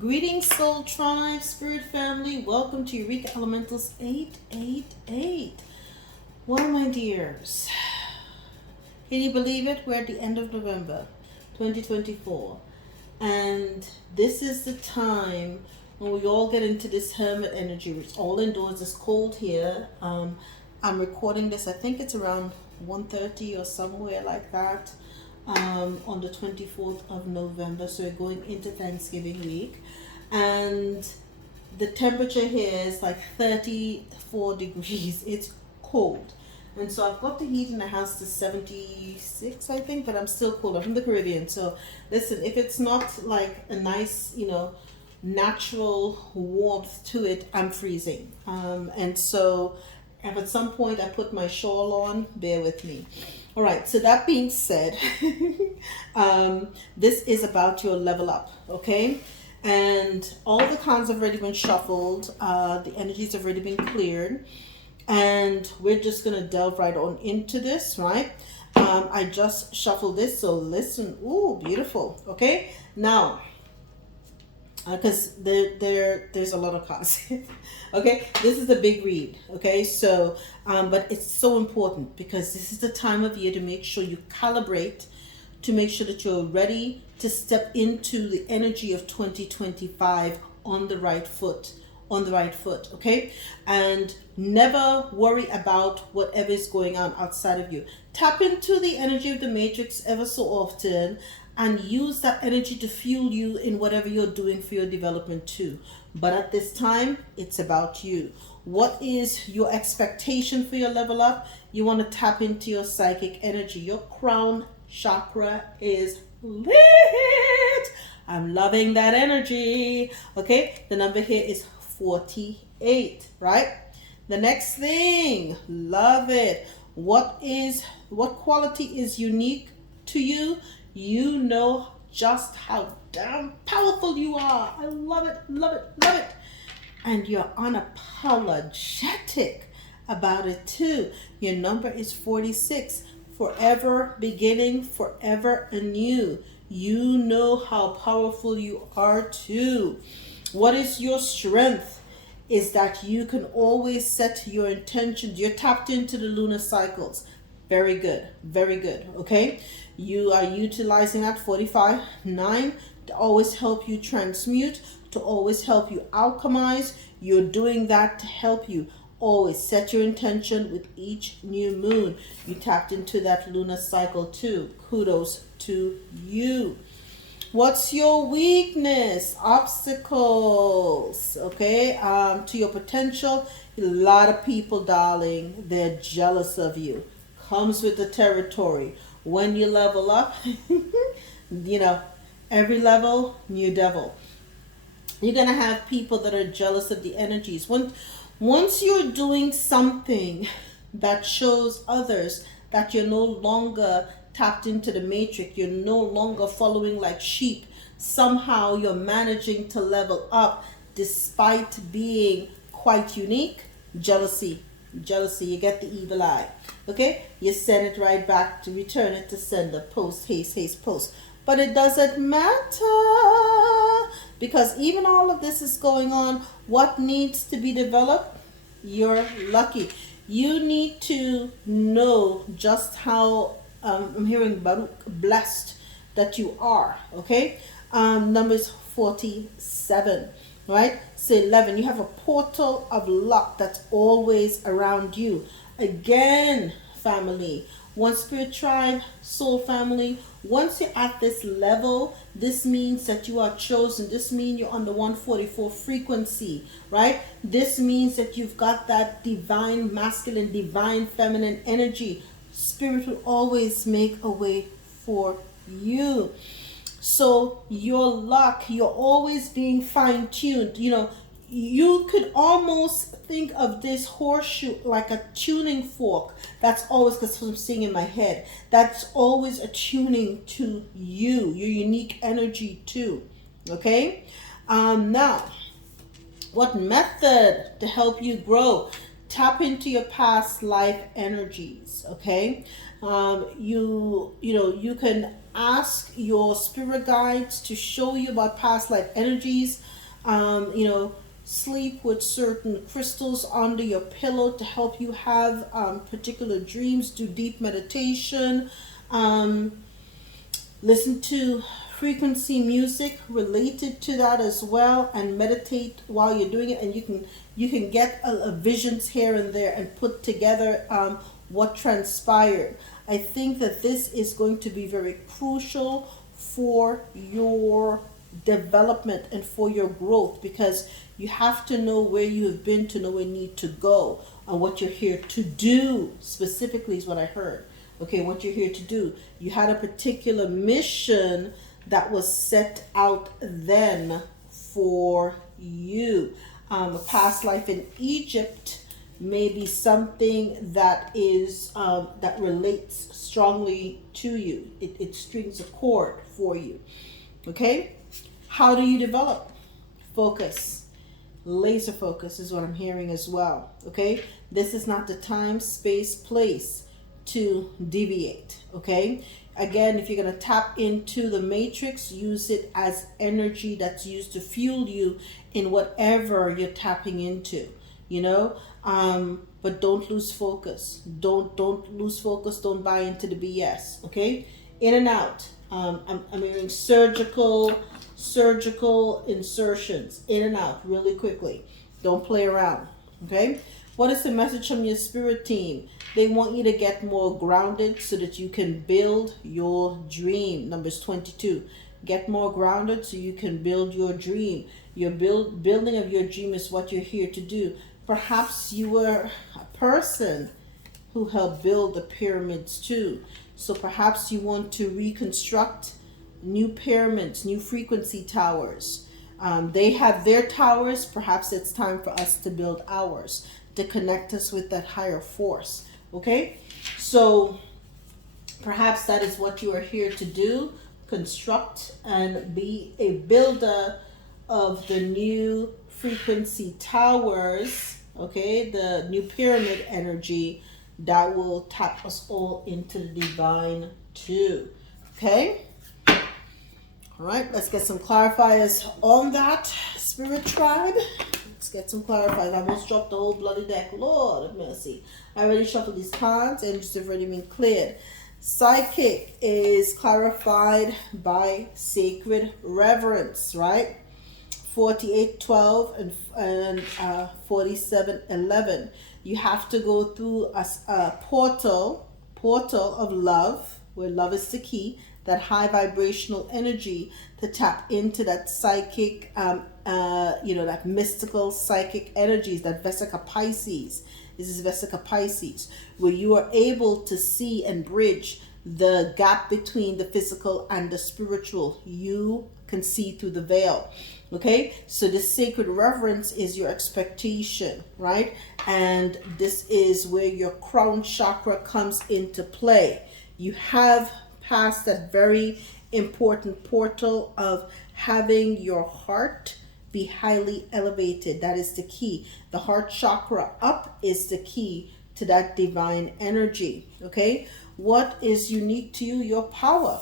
Greetings, Soul Tribe, Spirit Family. Welcome to Eureka Elementals 888. Well, my dears, can you believe it? We're at the end of November 2024. And this is the time when we all get into this hermit energy. It's all indoors. It's cold here. I'm recording this, I think it's around 1:30 or somewhere like that. On the 24th of November. So we're going into Thanksgiving week. And the temperature here is like 34 degrees. It's cold. And so I've got the heat in the house to 76, I think, but I'm still cold. I'm from the Caribbean. So listen, if it's not like a nice, natural warmth to it, I'm freezing. And so if at some point I put my shawl on, bear with me. All right, so that being said, this is about your level up, okay? And all the cards have already been shuffled. The energies have already been cleared. And we're just going to delve right on into this, right? I just shuffled this, so listen. Ooh, beautiful, okay? Now, because there's a lot of cards. Okay, this is a big read. Okay, so but it's so important because this is the time of year to make sure you calibrate, to make sure that you're ready to step into the energy of 2025 on the right foot, okay? And never worry about whatever is going on outside of you. Tap into the energy of the matrix ever so often and use that energy to fuel you in whatever you're doing for your development too. But at this time, it's about you. What is your expectation for your level up? You want to tap into your psychic energy. Your crown chakra is lit. I'm loving that energy. Okay, the number here is 48, right? The next thing, love it. What quality is unique to you? You know just how damn powerful you are. I love it, love it, love it. And you're unapologetic about it too. Your number is 46. Forever beginning, forever anew. You know how powerful you are too. What is your strength? Is that you can always set your intentions. You're tapped into the lunar cycles. Very good, okay? You are utilizing that 45-9 to always help you transmute, to always help you alchemize. You're doing that to help you always set your intention with each new moon. You tapped into that lunar cycle too. Kudos to you. What's your weakness? Obstacles, okay? To your potential. A lot of people, darling, they're jealous of you. Comes with the territory. When you level up, every level, new devil. You're going to have people that are jealous of the energies. Once you're doing something that shows others that you're no longer tapped into the matrix, you're no longer following like sheep, somehow you're managing to level up despite being quite unique. Jealousy, you get the evil eye. Okay, you send it right back to return it to sender. Post, haste, post. But it doesn't matter because even all of this is going on. What needs to be developed? You're lucky. You need to know just how I'm hearing Baruch, blessed that you are. Okay, numbers 47. Right? So 11, you have a portal of luck that's always around you. Again, family, One Spirit Tribe, Soul Family, once you're at this level, this means that you are chosen. This means you're on the 144 frequency, right? This means that you've got that divine masculine, divine feminine energy. Spirit will always make a way for you. So your luck, you're always being fine-tuned. You could almost think of this horseshoe like a tuning fork. That's always, because I'm seeing in my head, that's always attuning to you, your unique energy too. Okay? Now, what method to help you grow? tap into your past life energies. Okay, you can ask your spirit guides to show you about past life energies. Sleep with certain crystals under your pillow to help you have particular dreams. Do deep meditation. Listen to frequency music related to that as well, and meditate while you're doing it. And you can get a visions here and there and put together what transpired. I think that this is going to be very crucial for your development and for your growth, because you have to know where you have been to know where you need to go, and what you're here to do specifically is what I heard. Okay, what you're here to do. You had a particular mission that was set out then for you. A past life in Egypt may be something that is that relates strongly to you. It strings a chord for you. Okay, how do you develop? Focus. Laser focus is what I'm hearing as well. Okay, this is not the time, space, place to deviate. Okay, again, if you're going to tap into the matrix, use it as energy that's used to fuel you in whatever you're tapping into, but don't lose focus. Don't lose focus. Don't buy into the BS. Okay, in and out. I'm hearing surgical insertions, in and out really quickly. Don't play around. Okay, what is the message from your spirit team? They want you to get more grounded so that you can build your dream. Numbers 22. Get more grounded so you can build your dream. Your building of your dream is what you're here to do. Perhaps you were a person who helped build the pyramids too. So perhaps you want to reconstruct new pyramids, new frequency towers. They have their towers. Perhaps it's time for us to build ours to connect us with that higher force. Okay, so perhaps that is what you are here to do. Construct and be a builder of the new frequency towers. Okay, the new pyramid energy that will tap us all into the divine too. Okay, all right, let's get some clarifiers on that, spirit tribe. Let's get some clarifiers. I almost dropped the whole bloody deck. Lord of mercy. I already shuffled these cards and just have already been cleared. Psychic is clarified by sacred reverence, right? 48:12 and 47:11. You have to go through a portal of love, where love is the key, that high vibrational energy to tap into that psychic, that mystical psychic energies, that Vesica Pisces. This is Vesica Pisces, where you are able to see and bridge the gap between the physical and the spiritual. You can see through the veil. Okay, so this sacred reverence is your expectation, right? And this is where your crown chakra comes into play. You have passed that very important portal of having your heart be highly elevated. That is the key. The heart chakra up is the key to that divine energy. Okay, what is unique to you? Your power.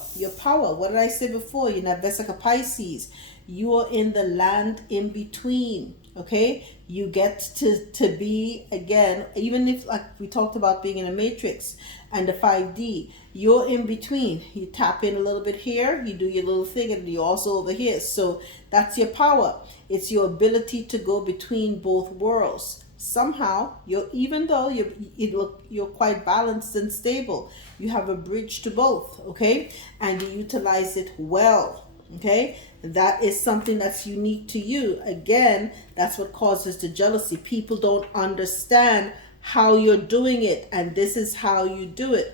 What did I say before? You're not Vesica Pisces. You are in the land in between. Okay, you get to be, again, even if, like we talked about being in a matrix and the 5D, you're in between. You tap in a little bit here, you do your little thing, and you're also over here. So that's your power. It's your ability to go between both worlds. Somehow, even though you're quite balanced and stable, you have a bridge to both. Okay, and you utilize it well. Okay, that is something that's unique to you. Again, that's what causes the jealousy. People don't understand how you're doing it, and this is how you do it.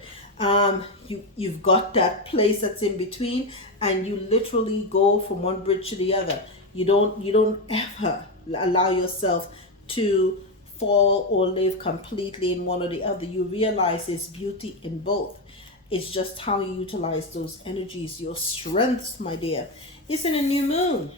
You've got that place that's in between, and you literally go from one bridge to the other. You don't ever allow yourself to fall or live completely in one or the other. You realize there's beauty in both. It's just how you utilize those energies, your strengths, my dear. It's in a new moon.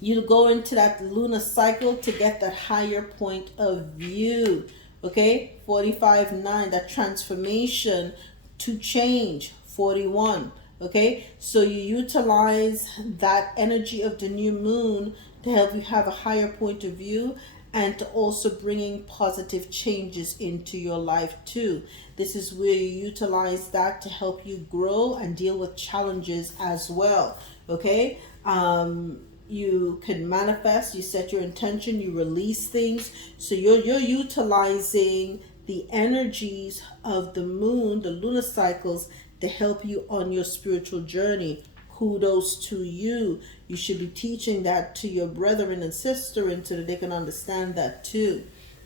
You go into that lunar cycle to get that higher point of view. Okay, 45-9, that transformation to change. 41. Okay, so you utilize that energy of the new moon to help you have a higher point of view, and to also bringing positive changes into your life too. This is where you utilize that to help you grow and deal with challenges as well. Okay, you can manifest, you set your intention, you release things. So you're utilizing the energies of the moon, the lunar cycles, to help you on your spiritual journey. Kudos to you. You should be teaching that to your brethren and sister, so that they can understand that too.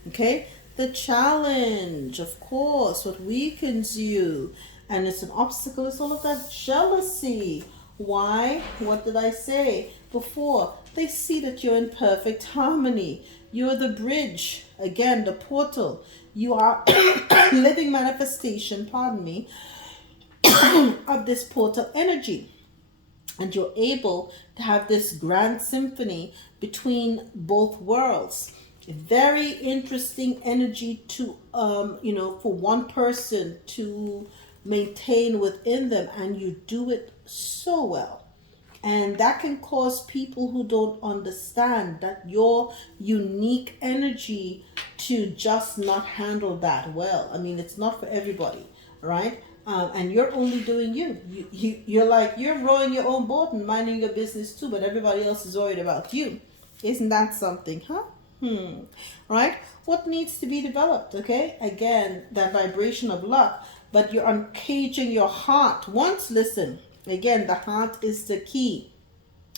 Okay, the challenge, of course, what weakens you, and it's an obstacle, is all of that jealousy. Why? What did I say before? They see that you're in perfect harmony. You're the bridge, again, the portal. You are living manifestation, pardon me, of this portal energy. And you're able to have this grand symphony between both worlds. Very interesting energy to, for one person to maintain within them, and you do it so well. And that can cause people who don't understand that your unique energy to just not handle that well. I mean, it's not for everybody, right? And you're only doing you. You're like, you're rowing your own boat and minding your business too, but everybody else is worried about you. Isn't that something, huh? Right? What needs to be developed, okay? Again, that vibration of luck, but you're uncaging your heart. Once, listen, again, the heart is the key,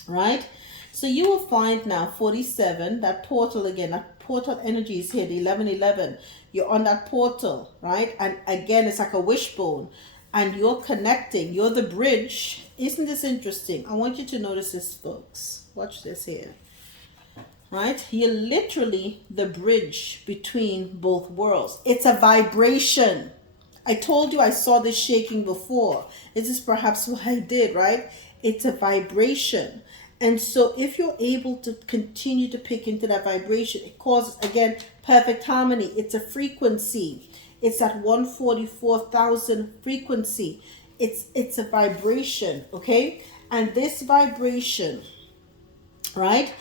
right? So you will find now 47, that portal again, that portal energy is here, the 1111. You're on that portal, right? And again, it's like a wishbone, and you're connecting. You're the bridge. Isn't this interesting? I want you to notice this, folks. Watch this here. Right? You're literally the bridge between both worlds. It's a vibration. I told you I saw this shaking before. This is perhaps what I did, right? It's a vibration. And so if you're able to continue to pick into that vibration, it causes, again, perfect harmony. It's a frequency. It's at 144,000 frequency. It's a vibration, okay? And this vibration, right,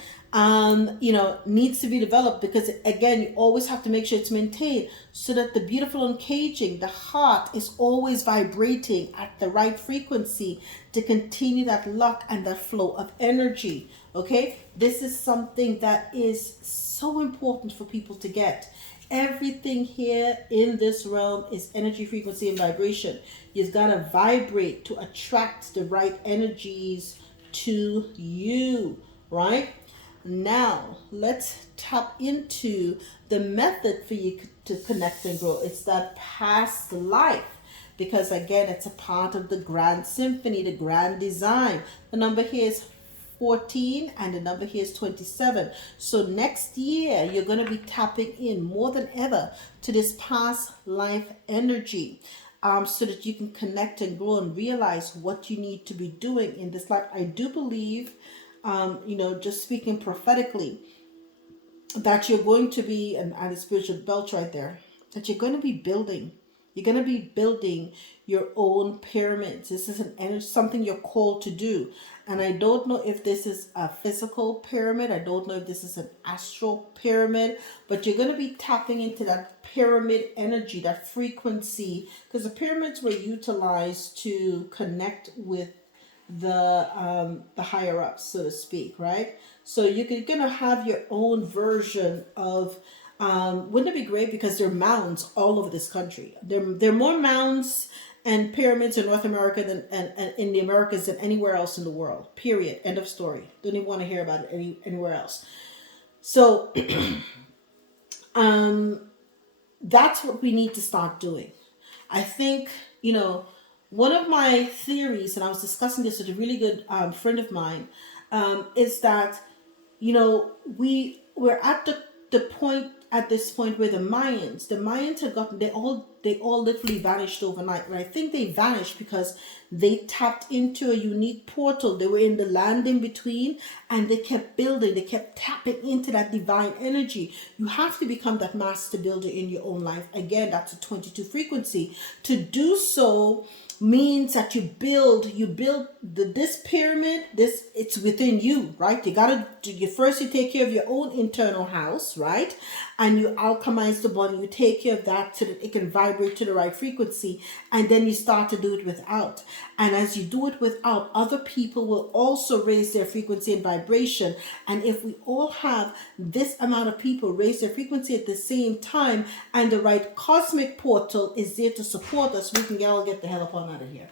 needs to be developed, because again, you always have to make sure it's maintained, so that the beautiful uncaging, the heart, is always vibrating at the right frequency to continue that luck and that flow of energy. Okay, this is something that is so important for people to get. Everything here in this realm is energy, frequency, and vibration. You've got to vibrate to attract the right energies to you, right? Now, let's tap into the method for you to connect and grow. It's that past life, because again, it's a part of the grand symphony, the grand design. The number here is 14, and the number here is 27. So next year, you're going to be tapping in more than ever to this past life energy. So that you can connect and grow and realize what you need to be doing in this life. I do believe, just speaking prophetically, that you're going to be, and the spiritual belt right there, that you're going to be building. You're going to be building your own pyramids. This is something you're called to do. And I don't know if this is a physical pyramid. I don't know if this is an astral pyramid. But you're going to be tapping into that pyramid energy, that frequency. Because the pyramids were utilized to connect with the higher ups, so to speak, right? So you're gonna have your own version of, wouldn't it be great, because there are mounds all over this country. There are more mounds and pyramids in North America than and in the Americas than anywhere else in the world, period, end of story. Don't even want to hear about it anywhere else. So that's what we need to start doing. I think, one of my theories, and I was discussing this with a really good friend of mine, is that, we're at the point at this point where the Mayans had gotten, they all literally vanished overnight. And I think they vanished because they tapped into a unique portal. They were in the land in between, and they kept building, they kept tapping into that divine energy. You have to become that master builder in your own life. Again, that's a 22 frequency. To do so means that you build this pyramid. This, it's within you, right? You take care of your own internal house, right? And you alchemize the body. You take care of that so that it can vibrate to the right frequency, and then you start to do it without. And as you do it without, other people will also raise their frequency and vibration. And if we all have this amount of people raise their frequency at the same time, and the right cosmic portal is there to support us, we can all get the hell up on out of here.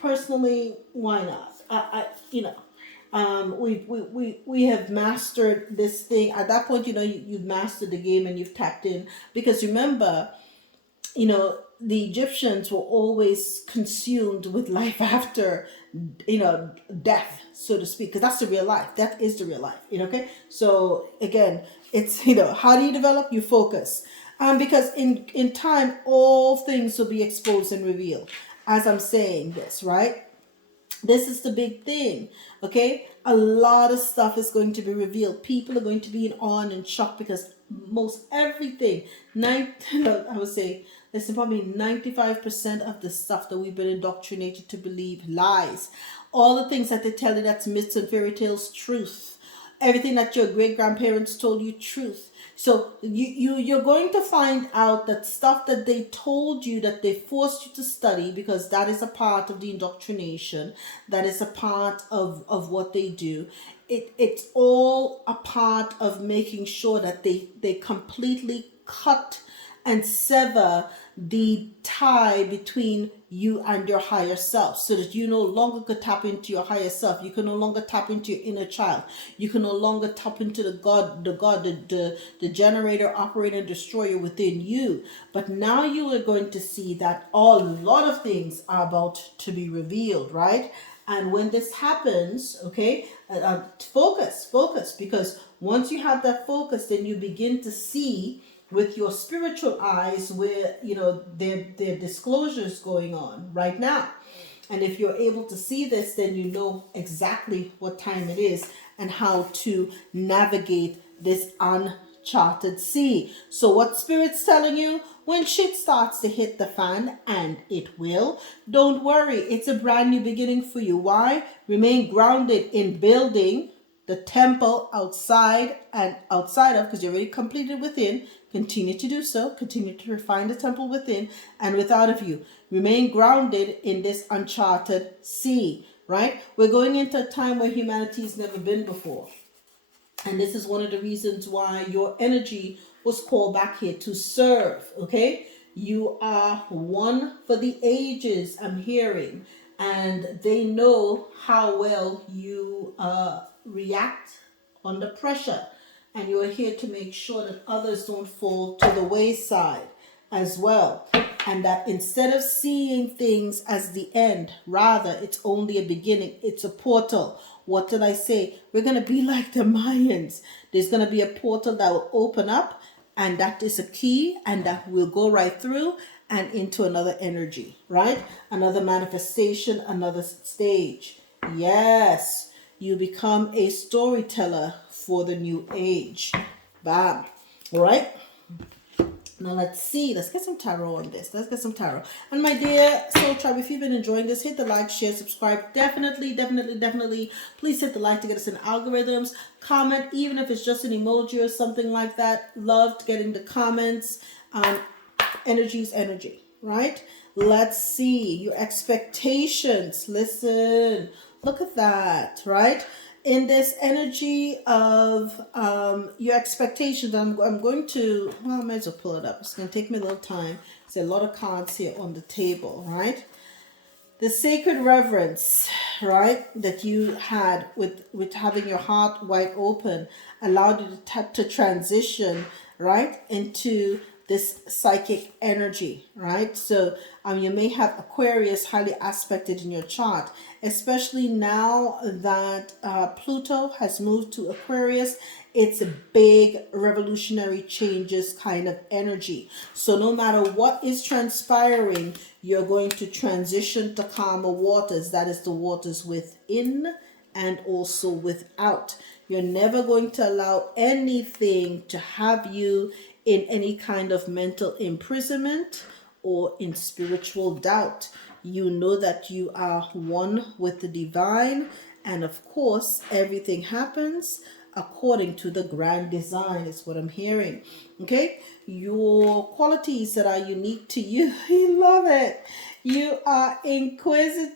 Personally, why not? We have mastered this thing. At that point, you've mastered the game and you've tapped in. Because remember, the Egyptians were always consumed with life after, death, so to speak, because that's the real life. Death is the real life, okay? So again, it's, how do you develop? You focus. Because in time, all things will be exposed and revealed as I'm saying this, right? This is the big thing, okay? A lot of stuff is going to be revealed. People are going to be in awe and in shock because most everything, I would say, listen, probably 95% of the stuff that we've been indoctrinated to believe lies. All the things that they tell you that's myths and fairy tales, truth. Everything that your great grandparents told you, truth. So you're going to find out that stuff that they told you, that they forced you to study, because that is a part of the indoctrination, that is a part of what they do. It's all a part of making sure that they completely cut and sever the tie between you and your higher self, so that you no longer could tap into your higher self. You can no longer tap into your inner child. You can no longer tap into the generator, operator, and destroyer within you. But now you are going to see that a lot of things are about to be revealed, right? And when this happens, okay, focus, because once you have that focus, then you begin to see with your spiritual eyes where their disclosures going on right now. And if you're able to see this, then you know exactly what time it is and how to navigate this uncharted sea. So what Spirit's telling you? When shit starts to hit the fan, and it will, don't worry, it's a brand new beginning for you. Why? Remain grounded in building the temple outside and outside of, because you're already completed within. Continue to do so. Continue to refine the temple within and without of you. Remain grounded in this uncharted sea, right? We're going into a time where humanity's never been before. And this is one of the reasons why your energy was called back here to serve, okay? You are one for the ages, I'm hearing. And they know how well you react under pressure. And you are here to make sure that others don't fall to the wayside as well. And that instead of seeing things as the end, rather, it's only a beginning. It's a portal. What did I say? We're going to be like the Mayans. There's going to be a portal that will open up, and that is a key, and that will go right through and into another energy, right? Another manifestation, another stage. Yes, you become a storyteller for the new age. Bam. All right. Now let's see. Let's get some tarot on this. Let's get some tarot. And my dear Soul Tribe, if you've been enjoying this, hit the like, share, subscribe. Definitely. Please hit the like to get us in algorithms. Comment, even if it's just an emoji or something like that. Loved getting the comments. Energy is energy, right? Let's see. Your expectations. Listen. Look at that, right? In this energy of your expectations, I'm going to, well, I might as well pull it up. It's going to take me a little time. There's a lot of cards here on the table, right? The sacred reverence, right, that you had with having your heart wide open allowed you to transition, right, into this psychic energy, right? So you may have Aquarius highly aspected in your chart, especially now that Pluto has moved to Aquarius. It's a big revolutionary changes kind of energy. So no matter what is transpiring, you're going to transition to calmer waters. That is the waters within and also without. You're never going to allow anything to have you in any kind of mental imprisonment or in spiritual doubt. You know that you are one with the divine, and of course, everything happens according to the grand design, is what I'm hearing. Okay, your qualities that are unique to you, I love it. You are inquisitive.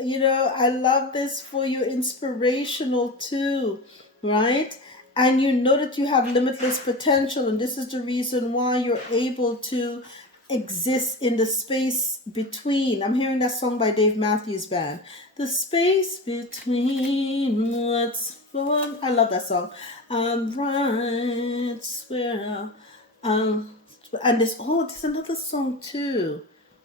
I love this for you. Inspirational too, right? And you know that you have limitless potential, and this is the reason why you're able to exist in the space between. I'm hearing that song by Dave Matthews Band. The space between what's going. I love that song. Right where and there's another song too.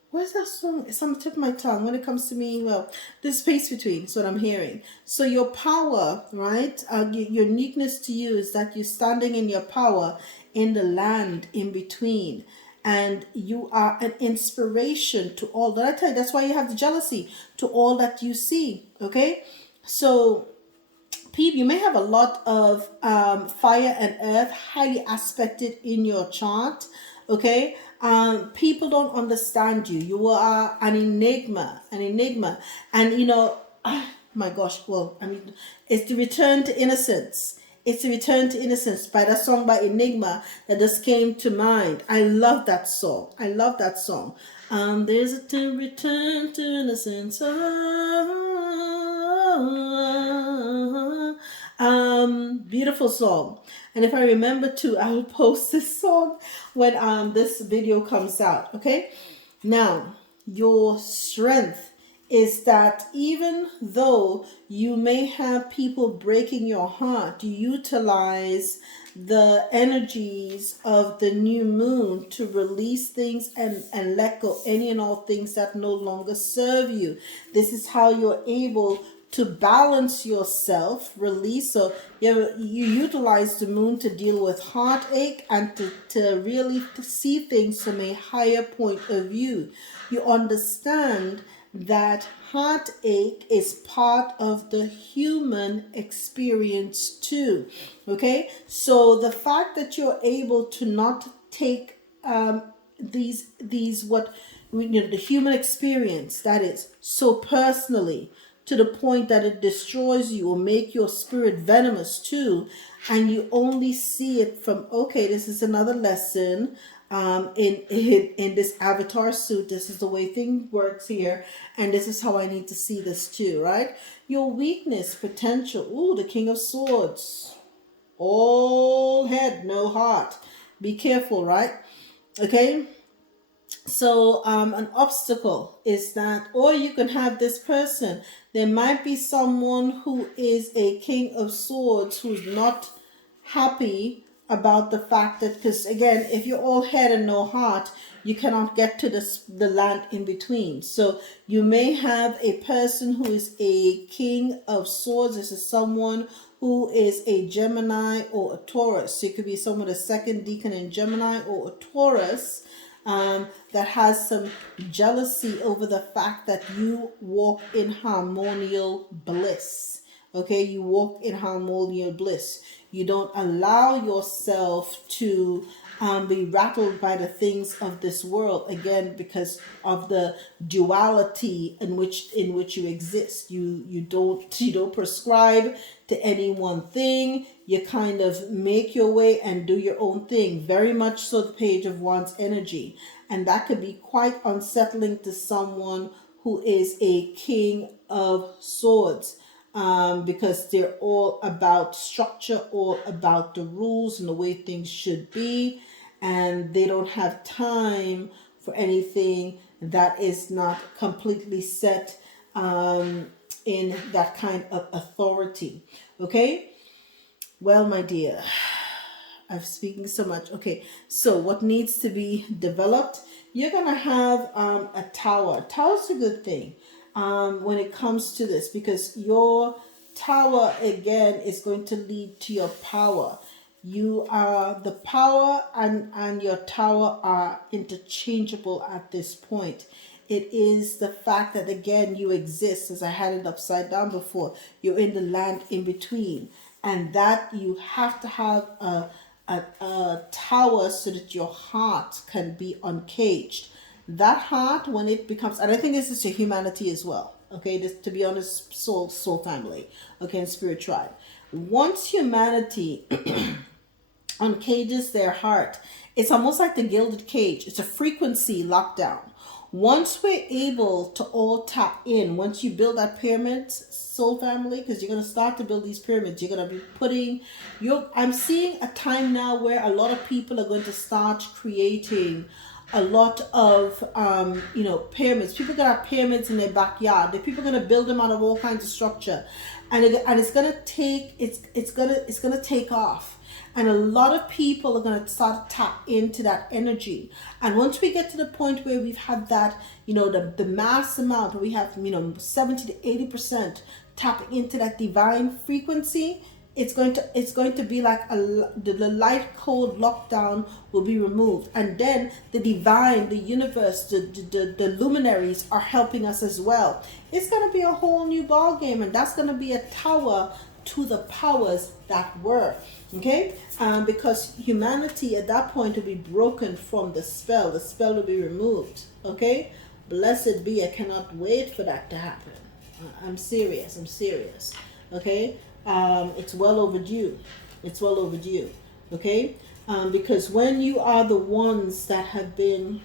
Where's that song? It's on the tip of my tongue when it comes to me. Well, the space between is what I'm hearing. So your power, right? Your uniqueness to you is that you're standing in your power in the land in between. And you are an inspiration to all that. I tell you, that's why you have the jealousy to all that you see. Okay? So you may have a lot of fire and earth highly aspected in your chart. Okay, people don't understand you. You are an enigma, and my gosh. Well, it's the return to innocence. It's a return to innocence by that song by Enigma that just came to mind. I love that song. There's a return to innocence. Beautiful song. And if I remember to, I will post this song when this video comes out. Okay. Now, your strength is that even though you may have people breaking your heart, you utilize the energies of the new moon to release things and let go any and all things that no longer serve you. This is how you're able to balance yourself, release. So you utilize the moon to deal with heartache and to really see things from a higher point of view. You understand that heartache is part of the human experience too. Okay, so the fact that you're able to not take these what the human experience, that is so personally, to the point that it destroys you or make your spirit venomous too, and you only see it from, okay, this is another lesson in this avatar suit. This is the way thing works here, and this is how I need to see this too, right? Your weakness, potential. Ooh, the King of Swords. All head, no heart. Be careful, right? Okay. So an obstacle is that, or you can have this person. There might be someone who is a King of Swords who's not happy about the fact that, because again, if you're all head and no heart, you cannot get to the land in between. So you may have a person who is a King of Swords. This is someone who is a Gemini or a Taurus. So it could be someone, a second deacon in Gemini or a Taurus, that has some jealousy over the fact that you walk in harmonial bliss. Okay, you walk in harmonial bliss. You don't allow yourself to be rattled by the things of this world, again, because of the duality in which you exist. You don't prescribe to any one thing. You kind of make your way and do your own thing. Very much so the Page of Wands energy. And that could be quite unsettling to someone who is a King of Swords. Because they're all about structure, all about the rules and the way things should be, and they don't have time for anything that is not completely set in that kind of authority. Okay, well, my dear, I'm speaking so much. Okay, so what needs to be developed? You're gonna have a tower. Tower's a good thing when it comes to this, because your tower again is going to lead to your power. You are the power, and your tower are interchangeable at this point. It is the fact that again you exist, as I had it upside down before. You're in the land in between, and that you have to have a tower so that your heart can be uncaged. That heart, when it becomes, and I think this is to humanity as well. Okay, this, to be honest, soul family. Okay, and spirit tribe. Once humanity uncages their heart, it's almost like the gilded cage. It's a frequency lockdown. Once we're able to all tap in, once you build that pyramid, soul family, because you're going to start to build these pyramids, you're going to be putting your, I'm seeing a time now where a lot of people are going to start creating a lot of pyramids. People are gonna have pyramids in their backyard. The people are gonna build them out of all kinds of structure, and it's gonna take it's gonna take off. And a lot of people are going to start to tap into that energy. And once we get to the point where we've had that, the mass amount, we have, 70 to 80% tapping into that divine frequency, it's going to be like the light code lockdown will be removed. And then the divine, the universe, the luminaries are helping us as well. It's going to be a whole new ball game, and that's going to be a tower to the powers that were. Okay, because humanity at that point will be broken from the spell. The spell will be removed. Okay, blessed be. I cannot wait for that to happen. I'm serious. Okay, it's well overdue. It's well overdue. Okay, because when you are the ones that have been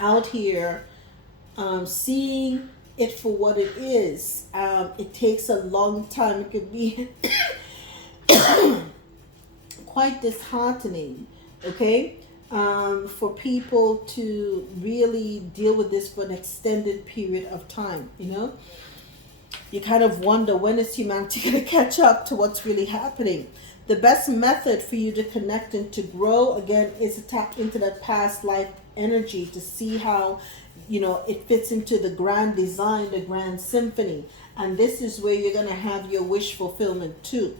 out here seeing it for what it is, it takes a long time. It could be quite disheartening, okay, for people to really deal with this for an extended period of time. You kind of wonder, when is humanity going to catch up to what's really happening? The best method for you to connect and to grow again is to tap into that past life energy to see how it fits into the grand design, the grand symphony. And this is where you're going to have your wish fulfillment too.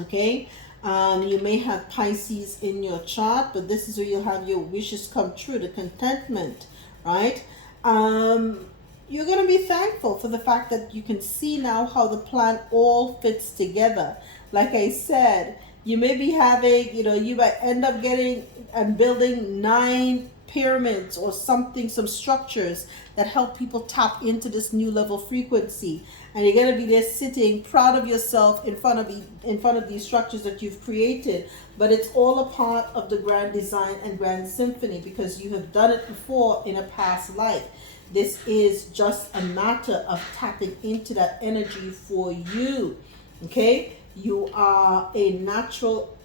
Okay, you may have Pisces in your chart, but this is where you'll have your wishes come true, the contentment, right? You're going to be thankful for the fact that you can see now how the plan all fits together. Like I said, you may be having, you might end up getting and building 9 pyramids or something, some structures that help people tap into this new level frequency, and you're going to be there sitting proud of yourself in front of these structures that you've created. But it's all a part of the grand design and grand symphony, because you have done it before in a past life. This is just a matter of tapping into that energy for you. Okay, you are a natural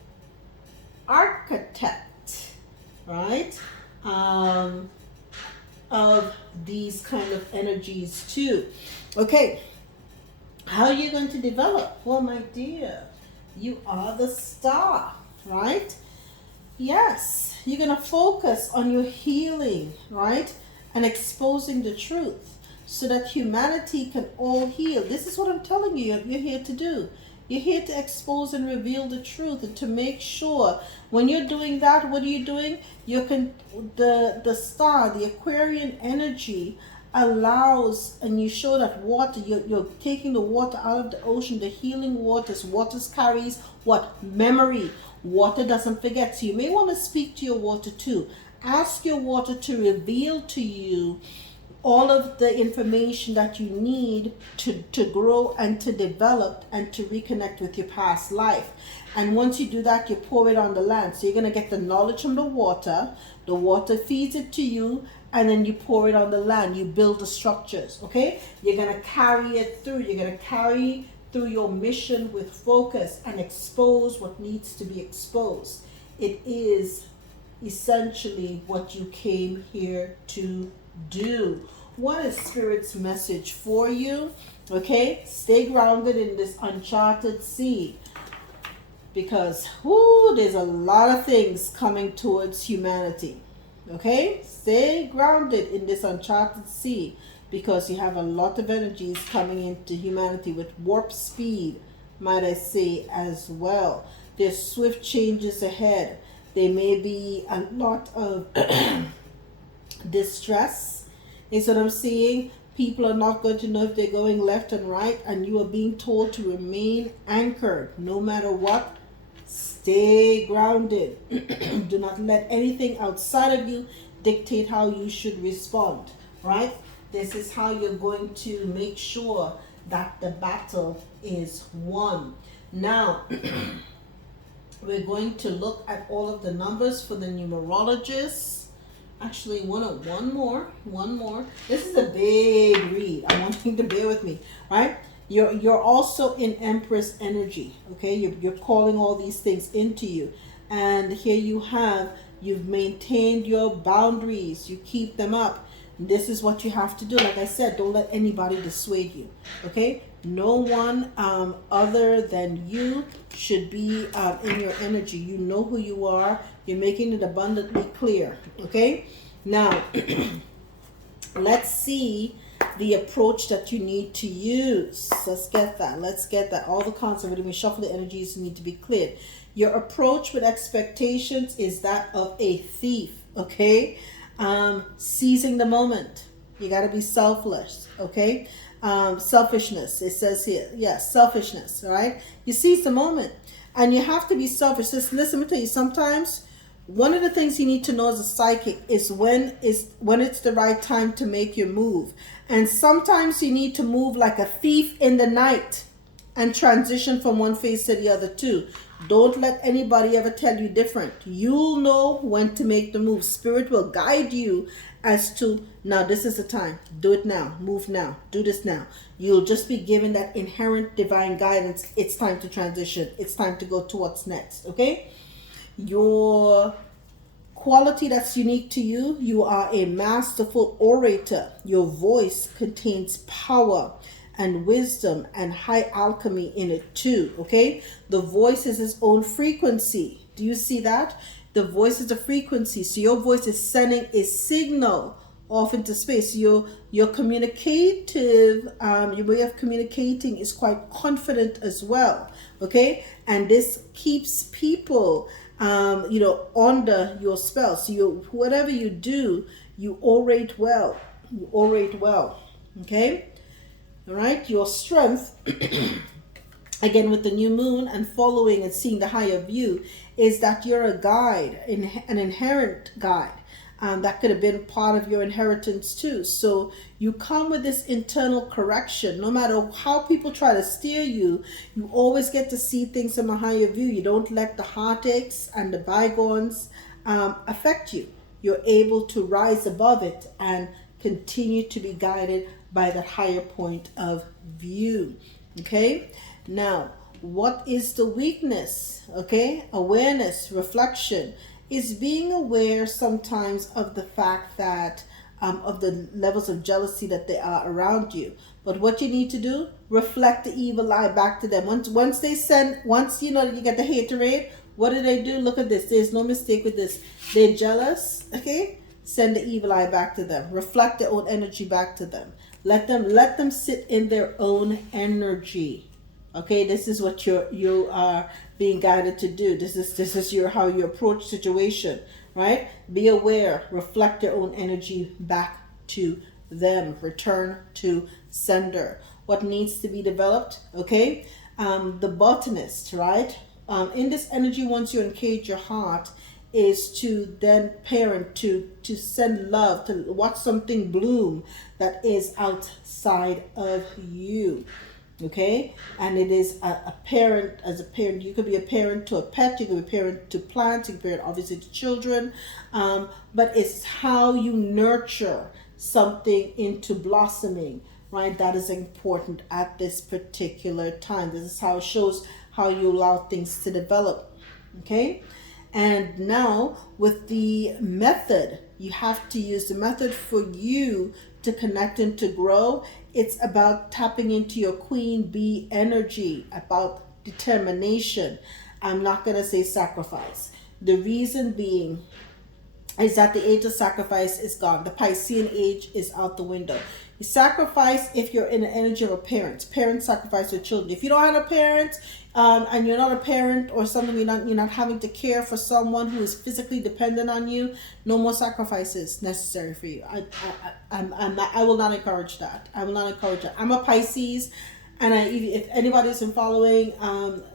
architect, right? Of these kind of energies too. Okay, how are you going to develop? Well, my dear, you are the star, right? Yes, you're going to focus on your healing, right? And exposing the truth so that humanity can all heal. This is what I'm telling you, you're here to do. You're here to expose and reveal the truth, and to make sure when you're doing that, what are you doing? The star, the Aquarian energy allows, and you show that water, you're taking the water out of the ocean, the healing waters. Waters carries what? Memory. Water doesn't forget. So you may want to speak to your water too. Ask your water to reveal to you all of the information that you need to grow and to develop and to reconnect with your past life. And once you do that, you pour it on the land. So you're going to get the knowledge from the water feeds it to you, and then you pour it on the land. You build the structures, okay? You're going to carry it through. You're going to carry through your mission with focus and expose what needs to be exposed. It is essentially what you came here to do. What is Spirit's message for you? Okay, stay grounded in this uncharted sea. because whoo, there's a lot of things coming towards humanity. Okay, stay grounded in this uncharted sea, because you have a lot of energies coming into humanity with warp speed, might I say, as well. There's swift changes ahead. There may be a lot of distress, is what I'm seeing. People are not going to know if they're going left and right, and you are being told to remain anchored no matter what. Stay grounded. Do not let anything outside of you dictate how you should respond, right? This is how you're going to make sure that the battle is won. Now, we're going to look at all of the numbers for the numerologists. Actually, one more. This is a big read. I want you to bear with me, right? You're also in Empress energy, okay? You're calling all these things into you. And here you've maintained your boundaries. You keep them up. This is what you have to do. Like I said, don't let anybody dissuade you, okay? No one other than you should be in your energy. You know who you are. You're making it abundantly clear, okay? Now, let's see the approach that you need to use. Let's get that. All the concepts, when we shuffle the energies, need to be cleared. Your approach with expectations is that of a thief, okay? Seizing the moment. You got to be selfless, okay? Selfishness, it says here. Yes, selfishness, all right? You seize the moment, and you have to be selfish. Listen, let me tell you, sometimes one of the things you need to know as a psychic is when it's the right time to make your move. And sometimes you need to move like a thief in the night and transition from one phase to the other too. Don't let anybody ever tell you different. You'll know when to make the move. Spirit will guide you as to, now this is the time. Do it now. Move now. Do this now. You'll just be given that inherent divine guidance. It's time to transition. It's time to go to what's next. Okay? Your quality that's unique to you, you are a masterful orator. Your voice contains power and wisdom and high alchemy in it too, okay? The voice is its own frequency. Do you see that? The voice is a frequency. So your voice is sending a signal off into space. Your communicative, your way of communicating is quite confident as well, okay? And this keeps people under your spell. So whatever you do, you orate well. Okay? All right? Your strength, again with the new moon and following and seeing the higher view, is that you're a guide, an inherent guide. That could have been part of your inheritance too. So you come with this internal correction. No matter how people try to steer you, you always get to see things from a higher view. You don't let the heartaches and the bygones affect you. You're able to rise above it and continue to be guided by that higher point of view. Okay? Now, what is the weakness? Okay? Awareness, reflection. Is being aware sometimes of the fact that of the levels of jealousy that they are around you. But what you need to do, reflect the evil eye back to them. Once you get the haterade, what do? Look at this. There's no mistake with this. They're jealous, okay? Send the evil eye back to them. Reflect their own energy back to them. Let them sit in their own energy. Okay, this is what you are being guided to do. This is how you approach situation, right? Be aware, reflect your own energy back to them, return to sender. What needs to be developed? Okay, the botanist, right? In this energy, once you engage your heart, is to then parent, to send love, to watch something bloom that is outside of you. Okay, and it is a parent. As a parent, you could be a parent to a pet, you could be a parent to plants, you could be a parent obviously to children, but it's how you nurture something into blossoming, right? That is important at this particular time. This is how it shows how you allow things to develop. Okay, and now with the method, you have to use the method for you to connect and to grow. It's about tapping into your queen bee energy, about determination, I'm not going to say sacrifice. The reason being is that the age of sacrifice is gone. The Piscean age is out the window. You sacrifice if you're in the energy of a parent. Parents sacrifice their children. If you don't have a parent, and you're not a parent or something, you're not having to care for someone who is physically dependent on you, no more sacrifices necessary for you. I will not encourage that. I will not encourage that. I'm a Pisces, and if anybody's been following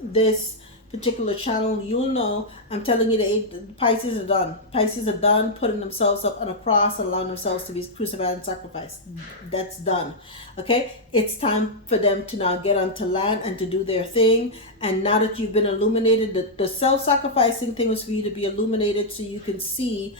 this particular channel, you'll know I'm telling you the Pisces are done. Pisces are done putting themselves up on a cross and allowing themselves to be crucified and sacrificed. That's done. Okay? It's time for them to now get onto land and to do their thing. And now that you've been illuminated, the self-sacrificing thing was for you to be illuminated so you can see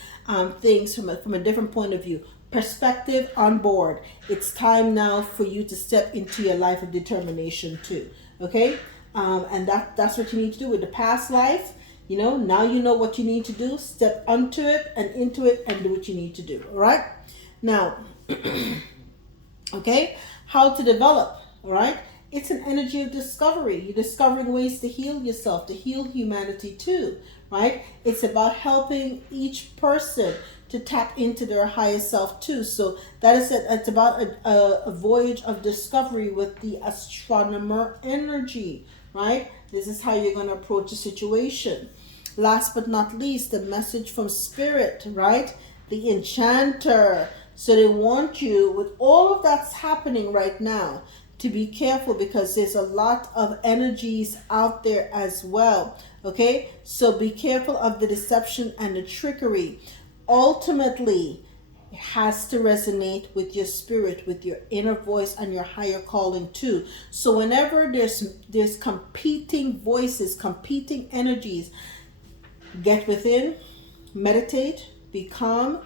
things from a different point of view. Perspective on board. It's time now for you to step into your life of determination too. Okay? And that's what you need to do with the past life. Now you know what you need to do. Step onto it and into it and do what you need to do. All right? Now, okay, how to develop, all right? It's an energy of discovery. You're discovering ways to heal yourself, to heal humanity too, right? It's about helping each person to tap into their highest self too. So that is it. It's about a voyage of discovery with the astronomer energy, right? This is how you're going to approach a situation. Last but not least, the message from spirit, right? The enchanter. So they want you, with all of that's happening right now, to be careful because there's a lot of energies out there as well. Okay? So be careful of the deception and the trickery. Ultimately, it has to resonate with your spirit, with your inner voice and your higher calling too. So whenever there's competing voices, competing energies, get within, meditate, be calm,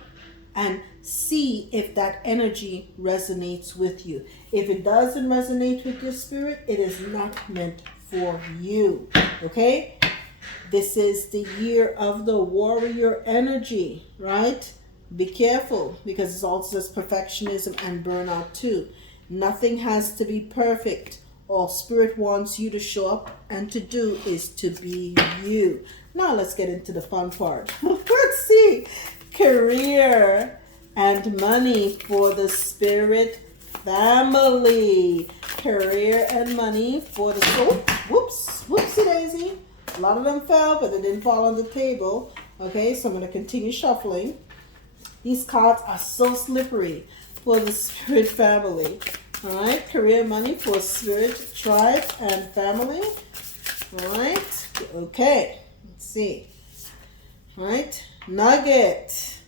and see if that energy resonates with you. If it doesn't resonate with your spirit, it is not meant for you. Okay? This is the year of the warrior energy, right? Be careful because it's also just perfectionism and burnout too. Nothing has to be perfect. All spirit wants you to show up and to do is to be you. Now let's get into the fun part. Let's see. Career and money for the spirit family. Career and money for the soul. Whoopsie daisy. A lot of them fell, but they didn't fall on the table. Okay, so I'm going to continue shuffling. These cards are so slippery for the spirit family. All right, career, money for spirit, tribe, and family. All right, okay, let's see. All right, nugget.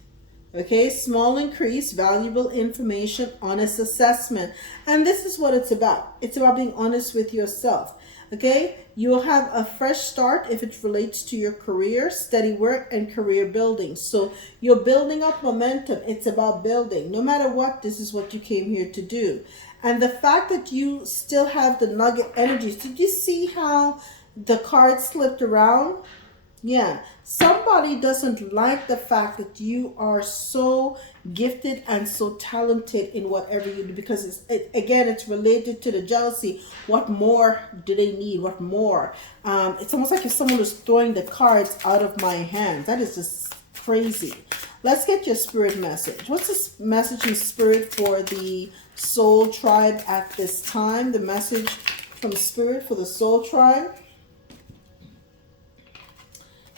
Okay, small increase, valuable information, honest assessment. And this is what it's about. It's about being honest with yourself. Okay, you'll have a fresh start if it relates to your career, steady work, and career building. So you're building up momentum. It's about building. No matter what, this is what you came here to do. And the fact that you still have the nugget energies, did you see how the card slipped around? Yeah, somebody doesn't like the fact that you are so gifted and so talented in whatever you do because it's related to the jealousy. What more do they need? What more? It's almost like if someone was throwing the cards out of my hands. That is just crazy. Let's get your spirit message. What's the message in spirit for the soul tribe at this time? The message from spirit for the soul tribe.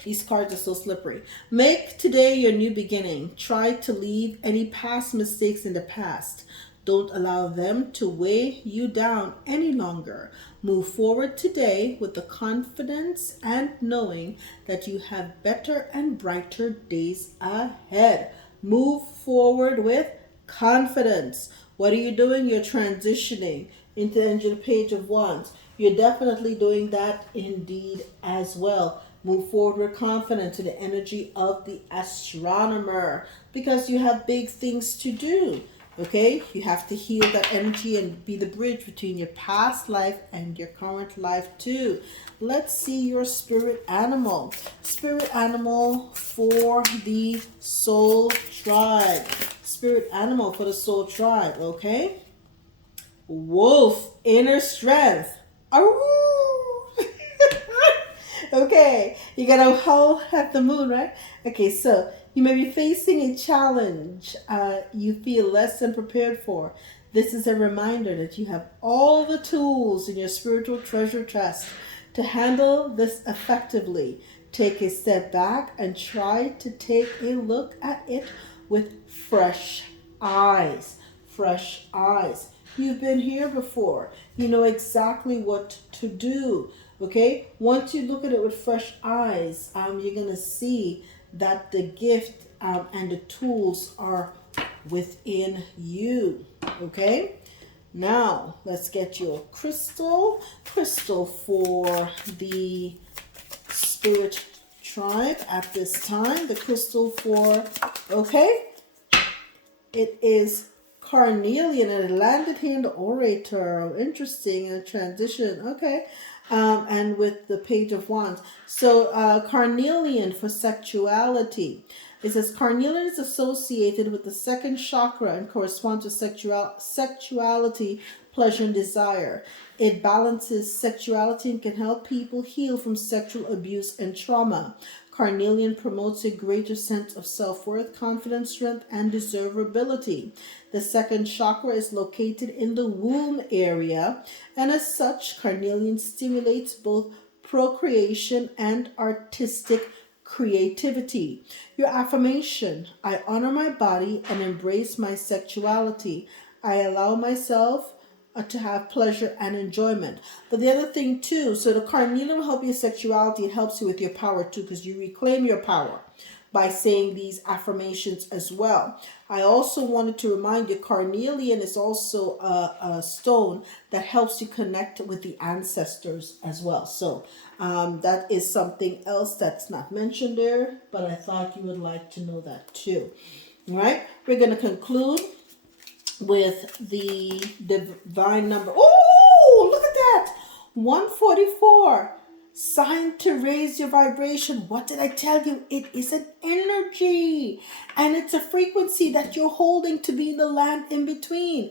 These cards are so slippery. Make today your new beginning. Try to leave any past mistakes in the past. Don't allow them to weigh you down any longer. Move forward today with the confidence and knowing that you have better and brighter days ahead. Move forward with confidence. What are you doing? You're transitioning into the Page of Wands. You're definitely doing that indeed as well. Move forward with confidence to the energy of the astronomer because you have big things to do. Okay, you have to heal that energy and be the bridge between your past life and your current life too. Let's see your spirit animal. Spirit animal for the soul tribe. Spirit animal for the soul tribe. Okay. Wolf, inner strength. Aroo! Okay, you gotta howl at the moon, right? Okay, so you may be facing a challenge you feel less than prepared for. This is a reminder that you have all the tools in your spiritual treasure chest to handle this effectively. Take a step back and try to take a look at it with fresh eyes. Fresh eyes. You've been here before. You know exactly what to do. Okay? Once you look at it with fresh eyes, you're going to see that the gift and the tools are within you. Okay? Now, let's get you a crystal. Crystal for the spirit tribe at this time. The crystal for, okay, it is carnelian, and it landed here in the orator. Interesting, a transition. Okay. And with the page of wands. So carnelian for sexuality. It says carnelian is associated with the second chakra and corresponds to sexuality, pleasure, and desire. It balances sexuality and can help people heal from sexual abuse and trauma. Carnelian promotes a greater sense of self-worth, confidence, strength, and desirability. The second chakra is located in the womb area, and as such, carnelian stimulates both procreation and artistic creativity. Your affirmation: I honor my body and embrace my sexuality. I allow myself to have pleasure and enjoyment. But the other thing too, so the carnelian will help your sexuality. It helps you with your power too, because you reclaim your power by saying these affirmations as well. I also wanted to remind you, carnelian is also a stone that helps you connect with the ancestors as well. So that is something else that's not mentioned there, but I thought you would like to know that too. All right, we're going to conclude with the divine number. Oh, look at that! 144. Sign to raise your vibration. What did I tell you? It is an energy, and it's a frequency that you're holding to be in the land in between.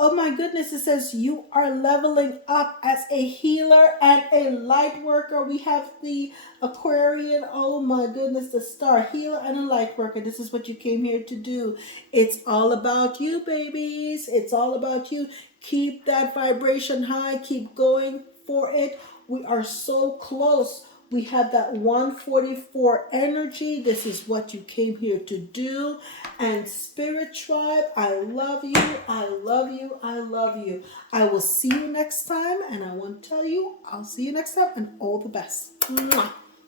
Oh my goodness, it says you are leveling up as a healer and a light worker. We have the Aquarian, oh my goodness, the star, healer and a light worker. This is what you came here to do. It's all about you, babies. It's all about you. Keep that vibration high. Keep going for it. We are so close. We have that 144 energy. This is what you came here to do. And Spirit Tribe, I love you. I love you. I love you. I will see you next time. And I want to tell you, I'll see you next time. And all the best. Mwah.